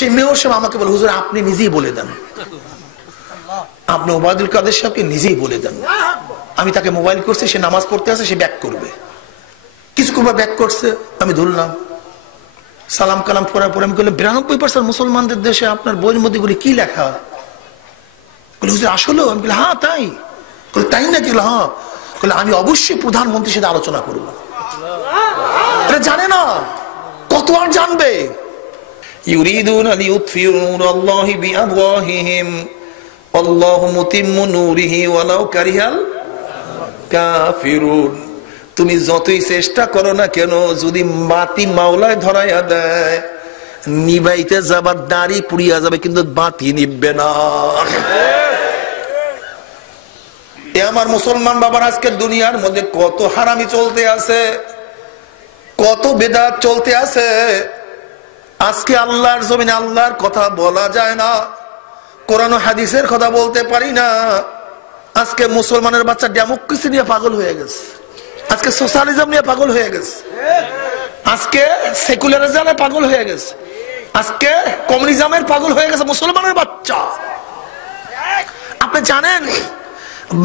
সেই মেয়র সাহেব আমাকে বলে, হুজুর আপনি নিজেই বলে দেন, আপনি ওবায়দুল কাদের সাহেবকে নিজেই বলে দেন। আমি তাকে মোবাইল করছি, সে নামাজ পড়তে আছে, সে ব্যাক করবে। কিছুক্ষণ ব্যাক করছে, আমি ধরলাম, সালাম কালাম পড়ার পরে আমি বললাম 92% মুসলমানদের দেশে আপনার বইয়ের মধ্যে বলি কি লেখা? বলে হুজুর আসলেও? আমি বলি হ্যাঁ তাই। বলে তাই না? কি? হ্যাঁ। বলে আমি অবশ্যই প্রধানমন্ত্রীর সাথে আলোচনা করব। এটা জানে না, কত আর জানবে। ইউরিদুনা লিইউতফিউ নূরাল্লাহি বিআফওয়াহিহিম আল্লাহু মুতিম্মু নূরিহি ওয়ালাউ কারিহাল কাফিরুন। তুমি যতই চেষ্টা করো না কেন, যদি বাতি মাওলায় ধরাইয়া দেয়, নিবাইতে যাবার দাড়ি পুড়িয়া যাবে, কিন্তু বাতি নিববে না। আমার মুসলমান বাবার আজকে দুনিয়ার মধ্যে কত হারামি চলতে আছে, কত বেদাত চলতে আছে। আজকে আল্লাহর জমিনে আল্লাহর কথা বলা যায় না, কোরআন ও হাদিসের কথা বলতে পারি না। আজকে মুসলমানের বাচ্চা ডেমোক্রেসি নিয়ে পাগল হয়ে গেছে, আজকে সোশ্যালিজম নিয়ে পাগল হয়ে গেছে, আজকে সেকুলারিজমে পাগল হয়ে গেছে, আজকে কমিউনিজমের পাগল হয়ে গেছে মুসলমানের বাচ্চা। আপনি জানেন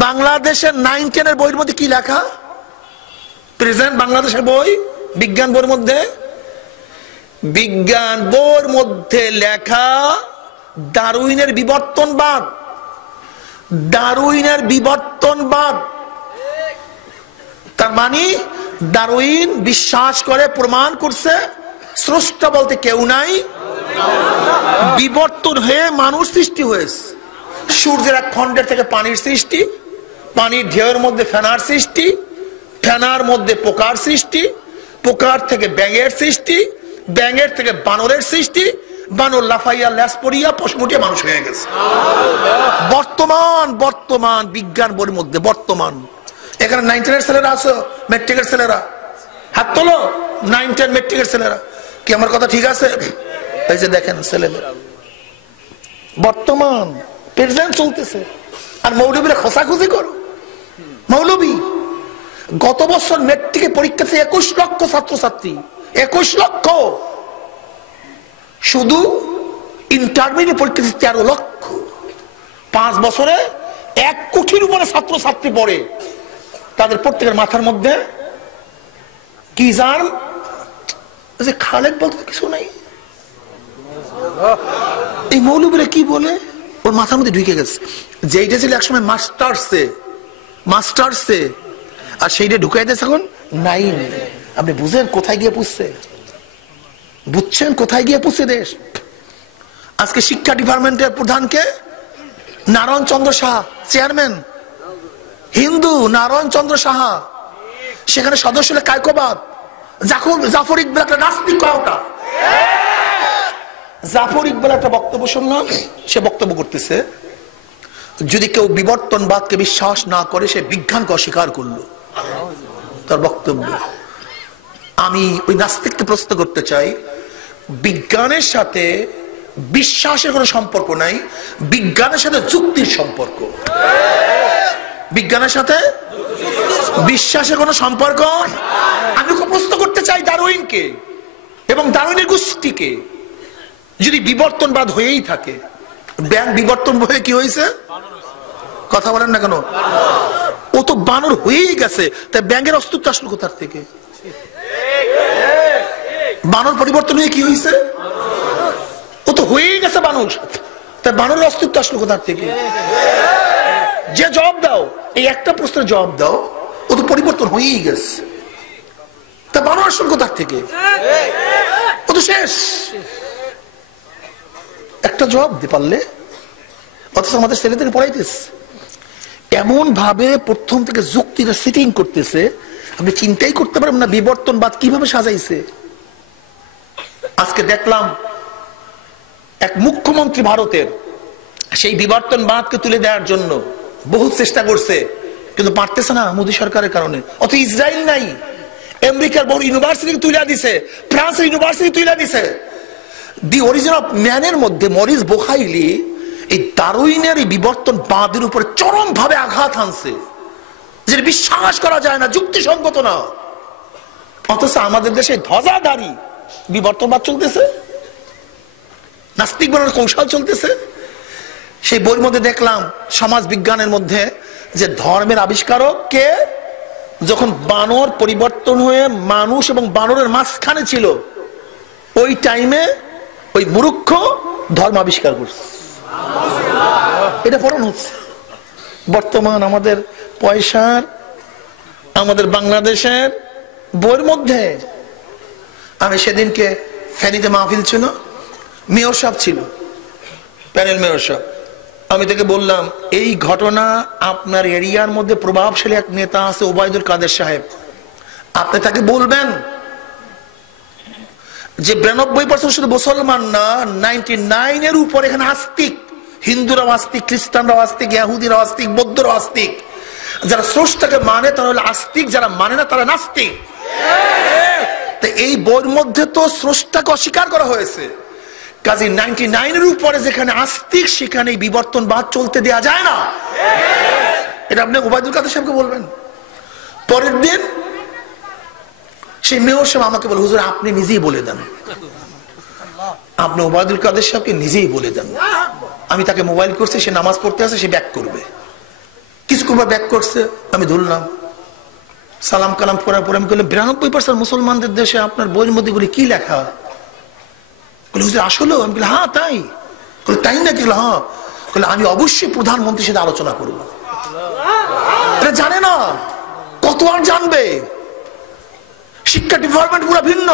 বাংলাদেশের 9-10 এর বইয়ের মধ্যে কি লেখা? প্রেজেন্ট বাংলাদেশের বই, বিজ্ঞান বইয়ের মধ্যে, বিজ্ঞান বইয়ের মধ্যে লেখা ডারউইনের বিবর্তনবাদ। ডারউইনের বিবর্তনবাদ তার মানে ডারউইন বিশ্বাস করে, প্রমাণ করছে স্রষ্টা বলতে কেউ নাই, বিবর্তন হয়ে মানুষ সৃষ্টি হয়েছে। সূর্যের এক খণ্ডের থেকে পানির সৃষ্টি, পানির ঢেউয়ের মধ্যে ফেনার সৃষ্টি, ফেনার মধ্যে পোকার সৃষ্টি, পোকার থেকে ব্যাঙের সৃষ্টি, ব্যাঙের থেকে বানরের সৃষ্টি, বানর লাফাইয়া ল্যাস পড়িয়া পশমুটিয়া মানুষ হয়ে গেছে। বর্তমান বর্তমান বিজ্ঞান বইয়ের মধ্যে বর্তমান। এখানে 9-10 এর ছেলেরা আছে, মেট্রিকের ছেলেরা হাত তোলো। 9-10 মেট্রিকের ছেলেরা কি আমার কথা ঠিক আছে? এই যে দেখেন ছেলেমেয়েরা বর্তমান প্রেজেন্ট চলতেছে। আর মৌলবীরা খোঁজাখুঁজি করো। মৌলবী গত বছর মেট্রিকে পরীক্ষা 21 লক্ষ ছাত্রছাত্রী, 21 লক্ষ। শুধু ইন্টারমিডিয়েট পরীক্ষা 13 লক্ষ। 5 বছরে 1 কোটির উপরে ছাত্রছাত্রী পড়ে। তাদের প্রত্যেকের মাথার মধ্যে কি জার্ম? খালেদ বলতে কিছু নাই। এই মৌলবীরা কি বলে ওর মাথার মধ্যে ঢুকে গেছে। যেইটা ছিল একসময় মাস্টার্সে আর সেইটা ঢুকাই দিয়েছে এখন 9। আপনি বুঝেন কোথায় গিয়ে পুষছে? বুঝছেন কোথায় গিয়ে পুষছে দেশ? আজকে শিক্ষা ডিপার্টমেন্টের প্রধানকে নারায়ণ চন্দ্র সাহা, চেয়ারম্যান হিন্দু নারায়ণ চন্দ্র সাহা, সেখানে সদস্য হলে কায়কোবাদ। জাফর ইকবাল একটা নাস্তিক, কয়টা জাফর ইকবাল একটা বক্তব্য শুনলাম, সে বক্তব্য করতেছে যদি কেউ বিবর্তনবাদকে বিশ্বাস না করে সে বিজ্ঞানকে অস্বীকার করলো। তার বক্তব্য। আমি ওই নাস্তিককে প্রশ্ন করতে চাই, বিজ্ঞানের সাথে বিশ্বাসের কোনো সম্পর্ক নাই, বিজ্ঞানের সাথে যুক্তির সম্পর্ক। বিজ্ঞানের সাথে বিশ্বাসের কোনো সম্পর্ক। আমি প্রশ্ন করতে চাই ডারউইনকে এবং ডারউইনের গোষ্ঠীকে, যদি বিবর্তনবাদ হয়েই থাকে, ব্যাঙ বিবর্তন হয়ে কি হয়েছে? কথা বলেন না কেন? ও তো বানর হয়েই গেছে, তাই ব্যাঙের অস্তিত্ব আসলো কোথার থেকে? বানর পরিবর্তন হয়ে কি হয়েছে? ও তো হয়েই গেছে বানর, তাই বানরের অস্তিত্ব আসলো কোথার থেকে? যে জবাব দাও, এই একটা প্রশ্নের জবাব দাও, ও তো পরিবর্তন হয়েই গেছে, তা বানর আসলো কোথার থেকে? ও তো শেষ। একটা জবাব দিতে পারলে। অথচ আমাদের ছেলেদের পড়াইতেছে এমন ভাবে, প্রথম থেকে যুক্তিটা সিটিং করতেছে, আপনি চিন্তাই করতে পারবেন না বিবর্তনবাদ কিভাবে সাজাইছে। আজকে দেখলাম এক মুখ্যমন্ত্রী ভারতের, সেই বিবর্তনবাদকে তুলে দেওয়ার জন্য বহু চেষ্টা করছে, কিন্তু পারতেছে না মোদী সরকারের কারণে। অত ইসরায়েল নাই, আমেরিকার বড় ইউনিভার্সিটি তুলে দিছে, ফ্রান্সের ইউনিভার্সিটি তুলে দিছে। দি অরিজিন অফ ম্যানের মধ্যে মরিস বোখাইলি এই ডারউইনের এই বিবর্তনবাদের উপরে চরম ভাবে আঘাত হানছে, যে বিশ্বাস করা যায় না, যুক্তিসঙ্গত না। অথচ আমাদের দেশে ধ্বজাধারী বিবর্তনবাদ চলতেছে। নাস্তিক বানানোর কৌশল চলতেছে। সেই বইয়ের মধ্যে দেখলাম সমাজ বিজ্ঞানের মধ্যে যে ধর্মের আবিষ্কারক কে, যখন বানর পরিবর্তন হয়ে মানুষ এবং বানরের মাঝখানে ছিল, ওই টাইমে ওই মূর্খ ধর্ম আবিষ্কার করছে। এটা পড়ানো হচ্ছে। বর্তমান আমাদের পয়সার, আমাদের বাংলাদেশের বইয়ের মধ্যে। আমি সেদিনকে ফেনীতে মাহফিল ছিল, মেয়র সাহেব ছিল, প্যানেল মেয়র সাহেব। আমি তাকে বললাম, এই ঘটনা আপনার এরিয়ার মধ্যে প্রভাবশালী এক নেতা আছে ওবায়দুল কাদের সাহেব, আপনি তাকে বলবেন যে 92% শুধু মুসলমান না, 99 উপর এখানে আস্তিক, হিন্দুরাও আস্তিক, খ্রিস্টানরাও আস্তিক, ইহুদিরাও আস্তিক, বৌদ্ধরাও আস্তিক। যারা স্রষ্টাকে মানে তারা হলো আস্তিক, যারা মানে না তারা নাস্তিক। তো এই বইয়ের মধ্যে তো স্রষ্টাকে অস্বীকার করা হয়েছে, কাজে 99 উপরে যেখানে আস্তিক সেখানে বিবর্তনবাদ চলতে দেয়া যায় না। এটা আপনি ওবায়দুল কাদের সাহেবকে বলবেন। পরের দিন সেই মেয়র সাহেব আমাকে বলে, হুজুর আপনি নিজেই বলে দেন, আপনি ওবায়দুল কাদের সাহেবকে নিজেই বলে দেন। আমি তাকে মোবাইল করছি, সে নামাজ পড়তে আছে, সে ব্যাক করবে। কিছুক্ষণ ব্যাক করছে, আমি ধরলাম, সালাম কালাম পড়ার পরে আমি বললাম, 92% মুসলমানদের দেশে আপনার বইয়ের মধ্যে গুলি কি লেখা? হুজুর আসলেও? আমি বলি হ্যাঁ তাই। তাই নাকি? হ্যাঁ। আমি অবশ্যই প্রধানমন্ত্রীর সাথে আলোচনা করবো। এটা জানে না, কত আর জানবে? শিক্ষা ডিপার্টমেন্ট পুরো ভিন্ন,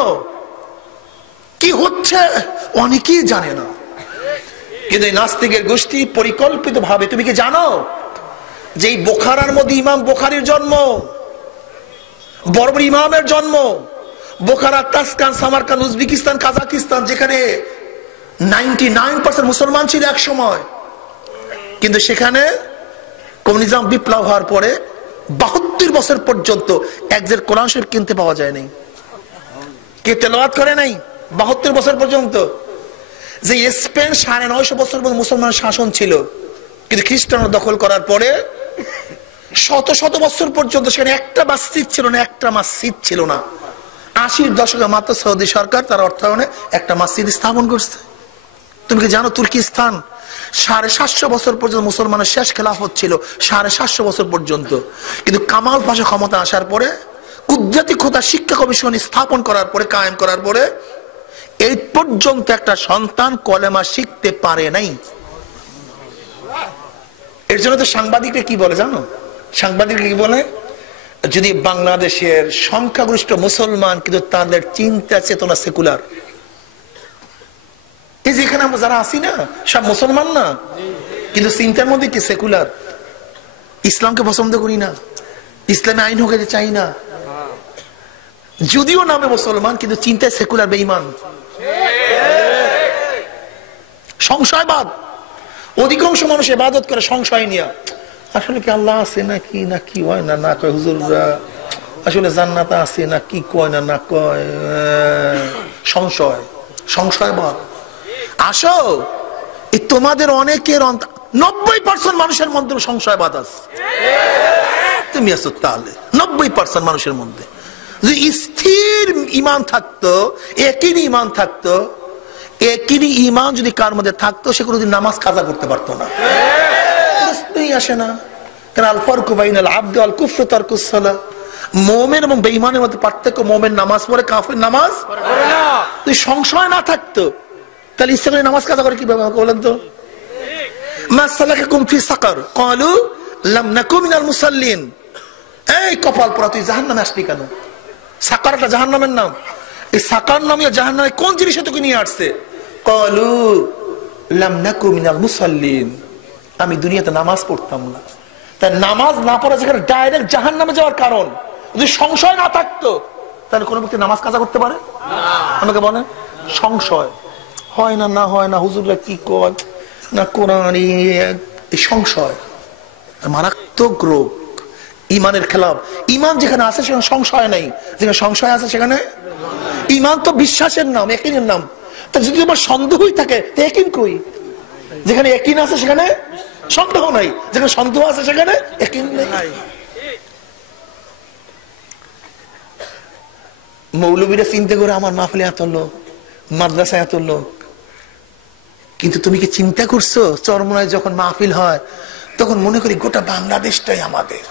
কি হচ্ছে অনেকেই জানে না। কিন্তু এই নাস্তিকের গোষ্ঠী পরিকল্পিত ভাবে, তুমি কি জানো যে এই বোখারার মধ্যে ইমাম বোখারির জন্ম, বড় বড় ইমামের জন্ম। বোখারা, তাসকান, সামারকান, উজবেকিস্তান, কাজাকিস্তান, যেখানে 99% মুসলমান ছিল এক সময়, কিন্তু সেখানে কমিউনিজম বিপ্লব হওয়ার পরে 72 বছর পর্যন্ত একজের কোরআন শরীফ কিনতে পাওয়া যায় নাই, কে তেলাওয়াত করে নাই 72 বছর পর্যন্ত। যে স্পেন 950 বছর মুসলমান শাসন ছিল, কিন্তু খ্রিস্টানরা দখল করার পরে শত শত বছর পর্যন্ত সেখানে একটা মসজিদ ছিল না, একটা মসজিদ ছিল না। 80-র দশকে মাত্র সৌদি সরকার তার অর্থায়নে একটা মসজিদ স্থাপন করছে। তুমি কি জানো তুর্কিস্তান 750 বছর পর্যন্ত মুসলমানের শেষ খেলাফত ছিল, 750 বছর পর্যন্ত। কিন্তু কামাল পাশা ক্ষমতা আসার পরে, কুদরতি খোদা শিক্ষা কমিশন স্থাপন করার পরে, কায়েম করার পরে, এই পর্যন্ত একটা সন্তান কলেমা শিখতে পারে নাই। এর জন্য তো সাংবাদিকরা কি বলে জানো? সাংবাদিকরা কি বলে, যদি বাংলাদেশের সংখ্যাগরিষ্ঠ মুসলমান কিন্তু তাদের চিন্তা চেতনা সেকুলার। এই যেখানে আমরা যারা আছি না, সব মুসলমান না, কিন্তু চিন্তার মধ্যে কি সেকুলার। ইসলামকে পছন্দ করি না, ইসলামে আইন হোক চাই না, যদিও নামে মুসলমান কিন্তু চিন্তায় সেকুলার, বেঈমান, সংশয়বাদ। অধিকাংশ মানুষ ইবাদত করে সংশয় নিয়ে, আসলে কি আল্লাহ আছে নাকি, না কি হয় না না কয় হুজুররা, আসলে জান্নাত আছে না কি কয় না না কয়, সংশয়, সংশয়বাদ। আসো, এই তোমাদের অনেকের 90% মানুষের মধ্যে সংশয়বাদ আছে। তুমি আসো তাহলে 90% মানুষের মধ্যে যদি স্থির ইমান থাকতো, একই ইমান থাকতো, একই ইমান যদি কার মধ্যে থাকতো, সে কোনোদিন নামাজ কাজা করতে পারতো না। আসে না, কারণ আল ফারকু বাইনাল আবদি ওয়াল কুফরি তারকুস সালাহ। মুমিন এবং বেঈমানের মধ্যে পার্থক্য, মুমিন নামাজ পড়ে, কাফির নামাজ পড়ে না। তুই সংশয় না থাকতো তাহলে ইসলামে নামাজ কাজা করে কিভাবে বলেন তো? মা সালাকাকুম ফি সাকার ক্বালু লাম নাকু মিনাল মুসাল্লিন। এই কপাল পোড়া, তুই জাহান্নামে আসলি কেন? সাকারটা জাহান্নামের নাম। এই সাকার নামীয় জাহান্নামে কোন জিনিসে তোকে নিয়ে আসছে? ক্বালু লাম নাকু মিনাল মুসাল্লিন, আমি দুনিয়াতে নামাজ পড়তাম না। তাই নামাজ না পড়া যেখানে ডাইরেক্ট জাহান্নামে যাওয়ার কারণ। যদি সংশয় না থাকতো তাহলে কোন ব্যক্তি নামাজ কাজা করতে পারে? আমাকে বলেন, সংশয় হয় না, না হয় না, হুজুররা কি কয় না, কোরআন, এই সংশয় মারাত্মক রোগ, ইমানের খেলাফ। ইমান যেখানে আছে সেখানে সংশয় নাই, যেখানে সংশয় আছে সেখানে ইমান। তো বিশ্বাসের নাম, ইয়াকিনের নাম। তা যদি তোমার সন্দেহই থাকে তো ইয়াকিন কই? যেখানে ইয়াকিন আছে সেখানে সন্দেহ নাই, যেখানে সন্দেহ আছে সেখানে ইয়াকিন নাই। মৌলবীরা চিন্তা করে আমার মাহফিলে এত লোক, মাদ্রাসায় এত লোক, কিন্তু তুমি কি চিন্তা করছো চরমোনায় যখন মাহফিল হয় তখন মনে করি গোটা বাংলাদেশটাই আমাদের,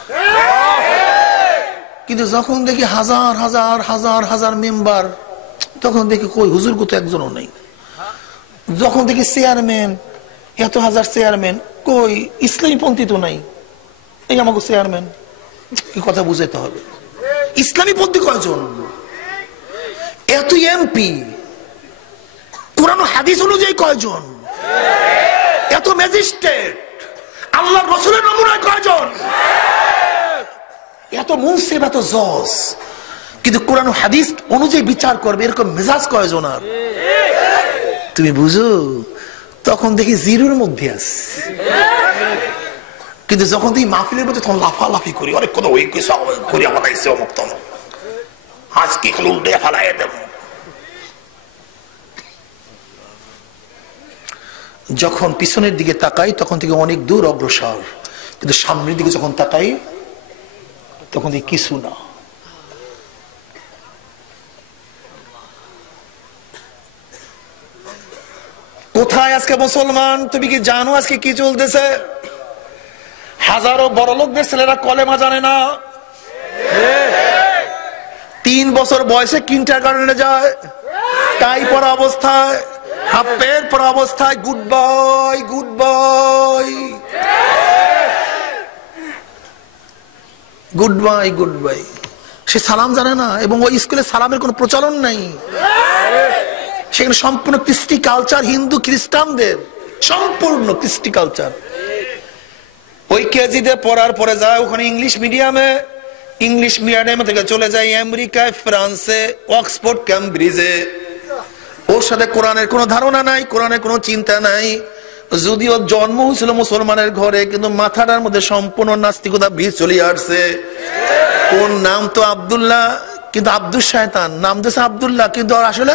কিন্তু যখন দেখি হাজার হাজার হাজার হাজার মেম্বার তখন দেখি কই হুজুর তো একজনও নেই। যখন দেখি চেয়ারম্যান, এত হাজার চেয়ারম্যান, কই ইসলামী পন্থী তো নাই, এই আমাকে চেয়ারম্যান। কি কথা বুঝাইতে হবে, ইসলামী পন্থী কয়জন, এত এমপি, কোরআন হাদিস অনুযায়ী কয়জন, এত ম্যাজিস্ট্রেট, আল্লাহর রাসূলের নমুনায় কয়জন, এত মুনসিফ, এত জজ, কিন্তু কোরআন হাদিস অনুযায়ী বিচার করবে এরকম মেজাজ কয়জন। আর তুমি বুঝো, তখন দেখি জিরোর মধ্যে আছে। কিন্তু যখন তুই মাহফিলের মধ্যে তখন লাফালাফি করি, অনেক কথা ওই কিছু করি আমাদের অমুক তমুক, আজকে খালি উল্টে ফেলাই দেব। যখন পিছনের দিকে তাকাই তখন থেকে অনেক দূর অগ্রসর, কিন্তু সামনের দিকে যখন তাকাই তখন দেখি কিছু না। কোথায় আজকে মুসলমান, তুমি কি জানো আজকে কি চলতেছে? হাজারো বড় লোকদের ছেলেরা কলেমা জানে না, 3 বছর বয়সে কিন্ডারগার্টেনে যায়, টাই পরা অবস্থায়, হাফ প্যান্ট পরা অবস্থায়, good boy good boy good bye good bye, সে সালাম জানে না। এবং ওই স্কুলে সালামের কোনো প্রচলন নাই, সেখানে সম্পূর্ণ কৃষ্টি কালচার, হিন্দু খ্রিস্টানদের সম্পূর্ণ কৃষ্টি কালচার। ওই কেজিতে পড়ার পরে যায় ওখানে ইংলিশ মিডিয়ামে থেকে চলে যায় আমেরিকায়, ফ্রান্সে, অক্সফোর্ড, ক্যামব্রিজে। ওর সাথে কোরআনের কোনো ধারণা নাই, কোরআনের কোনো চিন্তা নাই। যদিও জন্ম হয়েছিল মুসলমানের ঘরে, কিন্তু মাথাটার মধ্যে সম্পূর্ণ নাস্তিকতা বীজ চলে আসছে। ওর নাম তো আব্দুল্লাহ, কিন্তু আব্দুল শয়তান, নাম দিয়েছে আব্দুল্লাহ, কিন্তু আসলে